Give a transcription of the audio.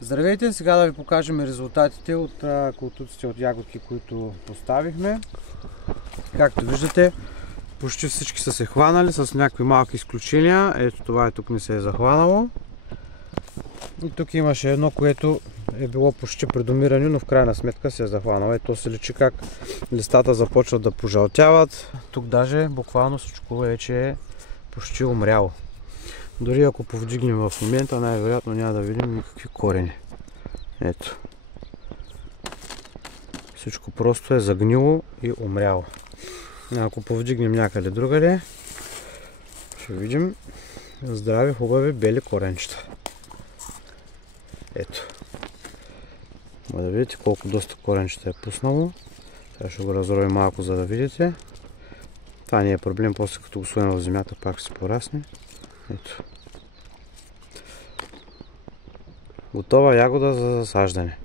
Здравейте! Сега да ви покажем резултатите от култуците от ягодки, които поставихме. Както виждате, почти всички са се хванали с някакви малки изключения. Ето това и тук не се е захванало. И тук имаше едно, което е било почти предомиране, но в крайна сметка се е захванало. Ето се личи как листата започват да пожълтяват. Тук даже буквално всичко вече е почти умряло. Дори ако повдигнем в момента, най-вероятно няма да видим никакви корени. Ето. Всичко просто е загнило и умряло. Ако повдигнем някъде другаде, ще видим здрави, хубави, бели коренчета. Ето. Може да видите колко доста коренчета е пуснало. Сега ще го разровим малко, за да видите. Това не е проблем, после като го сложим в земята, пак ще се порасне. Ето. Готова ягода за засаждане.